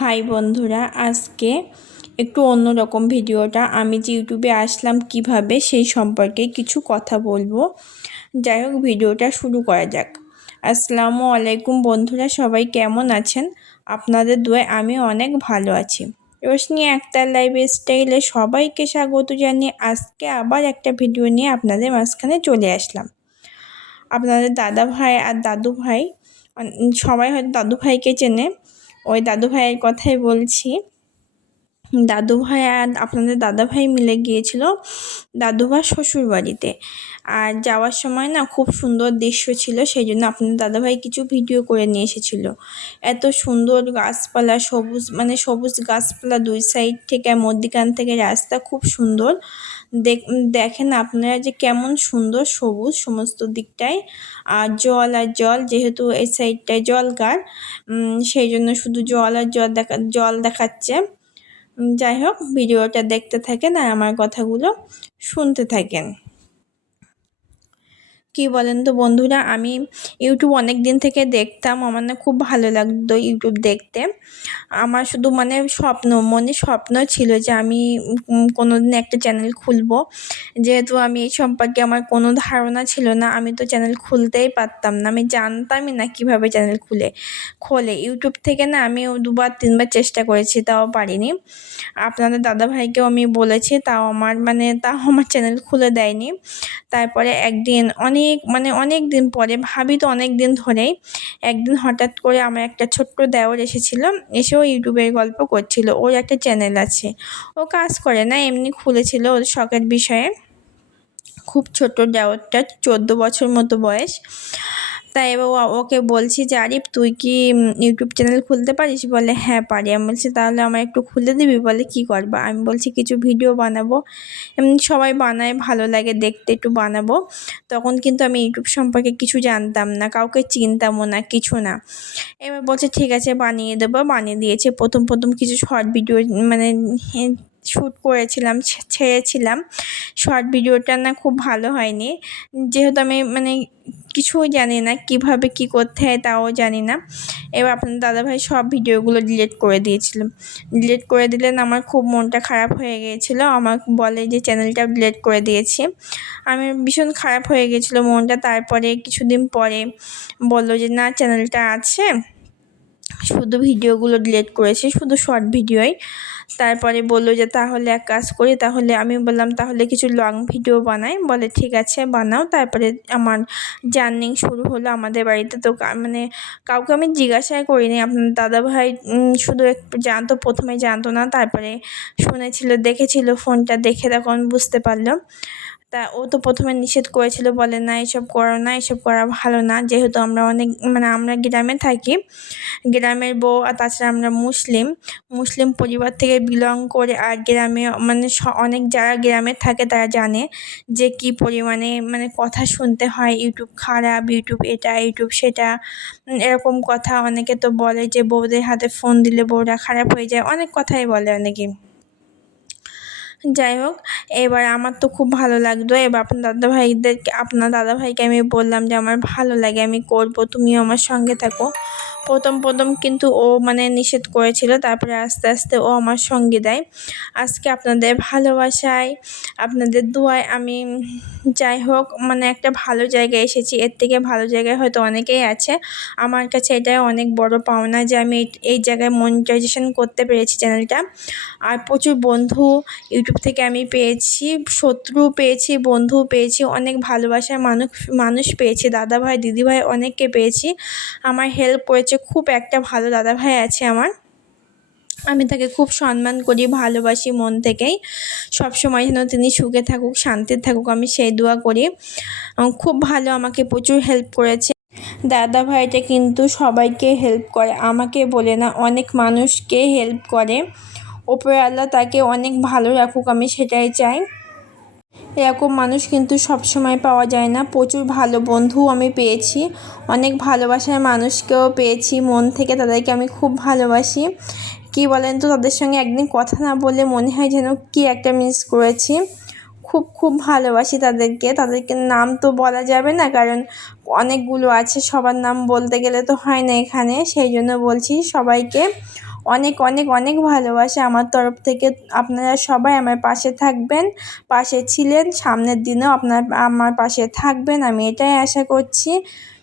High বন্ধুরা, আজকে একটু অন্যরকম ভিডিওটা। আমি যে ইউটিউবে আসলাম কীভাবে সেই সম্পর্কে কিছু কথা বলব। যাই হোক, ভিডিওটা শুরু করা যাক। আসসালামু আলাইকুম বন্ধুরা, সবাই কেমন আছেন? আপনাদের দুয়ে আমি অনেক ভালো আছি। রোশনি আক্তার লাইফ স্টাইলে সবাইকে স্বাগত জানিয়ে আজকে আবার একটা ভিডিও নিয়ে আপনাদের মাঝখানে চলে আসলাম। আপনাদের দাদা ভাই আর দাদু ভাই সবাই হয়তো দাদু ভাইকে চেনে। ওই দাদু ভাইয়ের কথাই বলছি। দাদু ভাই আর আপনাদের দাদা ভাই মিলে গিয়েছিল দাদুভার শ্বশুর বাড়িতে আর যাওয়ার সময় না খুব সুন্দর দৃশ্য ছিল, সেই জন্য আপনাদের দাদাভাই কিছু ভিডিও করে নিয়ে এসেছিল। এত সুন্দর গাছপালা, সবুজ মানে সবুজ গাছপালা দুই সাইড থেকে মধ্যিখান থেকে রাস্তা খুব সুন্দর। দেখেন আপনারা যে কেমন সুন্দর সবুজ সমস্ত দিকটায়। আর জল আর জল, যেহেতু এই সাইডটায় জলকার সেই জন্য শুধু জল আর জল দেখা, জল দেখাচ্ছে। যাই হোক ভিডিওটা দেখতে থাকেন আর আমার কথাগুলো শুনতে থাকেন। কি বলেন তো বন্ধুরা, আমি ইউটিউব অনেক দিন থেকে দেখতাম, আমার না খুব ভালো লাগতো ইউটিউব দেখতে। আমার শুধু মানে স্বপ্ন, মনে স্বপ্ন ছিল যে আমি কোনো দিন একটা চ্যানেল খুলবো। যেহেতু আমি এই সম্পর্কে আমার কোনো ধারণা ছিল না, আমি তো চ্যানেল খুলতেই পারতাম না। আমি জানতামই না কীভাবে চ্যানেল খুলে, খোলে। ইউটিউব থেকে না আমি দুবার, তিনবার চেষ্টা করেছি, তাও পারিনি। আপনাদের দাদাভাইকেও আমি বলেছি, তাও আমার মানে তাও আমার চ্যানেল খুলে দেয়নি। তারপরে একদিন অনেক মানে অনেক দিন পরে, ভাবি তো অনেক দিন ধরেই একদিন হঠাৎ করে আমার একটা ছোট্ট দেওর এসেছিল এসেও ইউটিউবের গল্প করছিল, ওর একটা চ্যানেল আছে। ও কাজ করে না, এমনি খুলেছিল ওর শখের বিষয়ে। খুব ছোট দেওরটা, চোদ্দ বছর মতো বয়স। তাই এবার ওকে বলছি যে, আরিফ, তুই কি ইউটিউব চ্যানেল খুলতে পারিস? বলে হ্যাঁ পারি। আমি বলছি, তাহলে আমার একটু খুলে দিবি? বলে, কি করবা? আমি বলছি, কিছু ভিডিও বানাবো। এমনি সবাই বানায়, ভালো লাগে, দেখতে একটু বানাবো। তখন কিন্তু আমি ইউটিউব সম্পর্কে কিছু জানতাম না, কাউকে চিনতামও না, কিছু না। এবার বলছে, ঠিক আছে, বানিয়ে দেবো। বানিয়ে দিয়েছে। প্রথম প্রথম কিছু শর্ট ভিডিও মানে শ্যুট করেছিলাম ছেড়েছিলাম। শর্ট ভিডিওটা না খুব ভালো হয়নি। যেহেতু আমি মানে কিছুই জানি না কীভাবে কি করতে হয় তাও জানি না। এবার আপনার দাদাভাই সব ভিডিওগুলো ডিলিট করে দিয়েছিলাম ডিলিট করে দিলেন আমার খুব মনটা খারাপ হয়ে গিয়েছিল। আমার বলে যে চ্যানেলটা ডিলিট করে দিয়েছি। আমি ভীষণ খারাপ হয়ে গিয়েছিল মনটা। তারপরে কিছুদিন পরে বলল যে, না চ্যানেলটা আছে। শুধু ভিডিওগুলো ডিলিট করেছি, শুধু শর্ট ভিডিওই তারপরে বলল যে, তাহলে এক কাজ করি, তাহলে আমি বললাম, তাহলে কিছু লং ভিডিও বানাই। বলে, ঠিক আছে, বানাও। তারপরে আমার জার্নিং শুরু হলো আমাদের বাড়িতে। তো মানে কাউকে আমি জিজ্ঞাসাই করিনি। আপনার দাদাভাই শুধু একটু জানতো, প্রথমে জানতো না। তারপরে শুনেছিল, দেখেছিল, ফোনটা দেখে তখন বুঝতে পারল। তা ও তো প্রথমে নিষেধ করেছিল, বলে, না, এসব করো না, এসব করা ভালো না। যেহেতু আমরা অনেক মানে আমরা গ্রামে থাকি, গ্রামের বউ আর তাছাড়া আমরা মুসলিম মুসলিম পরিবার থেকে বিলং করে আর গ্রামে মানে অনেক যারা গ্রামে থাকে তারা জানে যে কি পরিমাণে মানে কথা শুনতে হয়। ইউটিউব খারাপ, ইউটিউব এটা, ইউটিউব সেটা, এরকম কথা অনেকে তো বলে যে, বউদের হাতে ফোন দিলে বউরা খারাপ হয়ে যায়। অনেক কথাই বলে অনেকে। যাই হোক, এবার আমার তো খুব ভালো লাগতো এবার আপনার দাদাভাইদেরকে, আপনার দাদাভাইকে আমি বললাম যে, আমার ভালো লাগে, আমি করব, তুমিও আমার সঙ্গে থাকো। প্রথম প্রথম কিন্তু ও মানে নিষেধ করেছিল, তারপরে আস্তে আস্তে ও আমার সঙ্গে দেয়। আজকে আপনাদের ভালোবাসায়, আপনাদের দোয়ায় আমি যাই হোক মানে একটা ভালো জায়গায় এসেছি। এর থেকে ভালো জায়গায় হয়তো অনেকেই আছে। আমার কাছে এটাই অনেক বড় পাওনা যে আমি এই জায়গায় মনিটাইজেশন করতে পেরেছি চ্যানেলটা আর প্রচুর বন্ধু ইউটিউব থেকে আমি পেয়েছি, শত্রু পেয়েছি, বন্ধু পেয়েছি, অনেক ভালোবাসার মানুষ মানুষ পেয়েছি। দাদা দাদাভাই, দিদিভাই অনেককে পেয়েছি। আমার হেল্প করেছে খুব একটা ভালো দাদাভাই আছে আমার। আমি তাকে খুব সম্মান করি, ভালোবাসি মন থেকেই। সব সময় যেন তিনি সুখে থাকুক, শান্তিতে থাকুক, আমি সেই দোয়া করি। খুব ভালো আমাকে প্রচুর হেল্প করেছে। দাদা ভাইটা কিন্তু সবাইকে হেল্প করে, আমাকে বলে না, অনেক মানুষকে হেল্প করে। ওপরে আল্লাহ তাকে অনেক ভালো রাখুক, আমি সেটাই চাই। এরকম মানুষ কিন্তু সব সময় পাওয়া যায় না। প্রচুর ভালো বন্ধু আমি পেয়েছি। অনেক ভালোবাসার মানুষকেও পেয়েছি। মন থেকে তাদেরকে আমি খুব ভালোবাসি। কী বলেন তো, তাদের সঙ্গে একদিন কথা না বলে মনে হয় যেন কি একটা মিস করেছি। খুব খুব ভালোবাসি তাদেরকে। তাদেরকে নাম তো বলা যাবে না, কারণ অনেকগুলো আছে। সবার নাম বলতে গেলে তো হয় না এখানে। সেই জন্য বলছি সবাইকে অনেক অনেক অনেক ভালোবাসা আমার তরফ থেকে। আপনারা সবাই আমার পাশে থাকবেন, পাশে ছিলেন, সামনের দিনেও আপনার, আমার পাশে থাকবেন। আমি এটাই আশা করছি।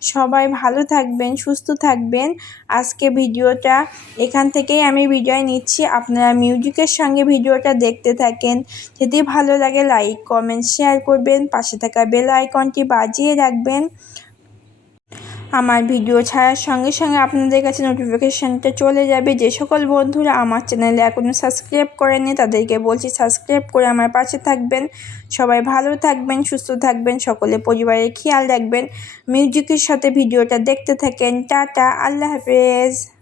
সবাই ভালো থাকবেন, সুস্থ থাকবেন। আজকে ভিডিওটা এখান থেকেই আমি বিজয় নিচ্ছি। আপনারা মিউজিকের সঙ্গে ভিডিওটা দেখতে থাকেন। যদি ভালো লাগে, লাইক, কমেন্ট, শেয়ার করবেন। পাশে থাকা বেল আইকনটি বাজিয়ে রাখবেন। আমার ভিডিও ছাড়ার সঙ্গে সঙ্গে আপনাদের কাছে নোটিফিকেশানটা চলে যাবে। যে সকল বন্ধুরা আমার চ্যানেলে এখনও সাবস্ক্রাইব করেনি, তাদেরকে বলছি সাবস্ক্রাইব করে আমার পাশে থাকবেন। সবাই ভালো থাকবেন, সুস্থ থাকবেন, সকলে পরিবারের খেয়াল রাখবেন। মিউজিকের সাথে ভিডিওটা দেখতে থাকেন। টাটা, আল্লাহ হাফেজ।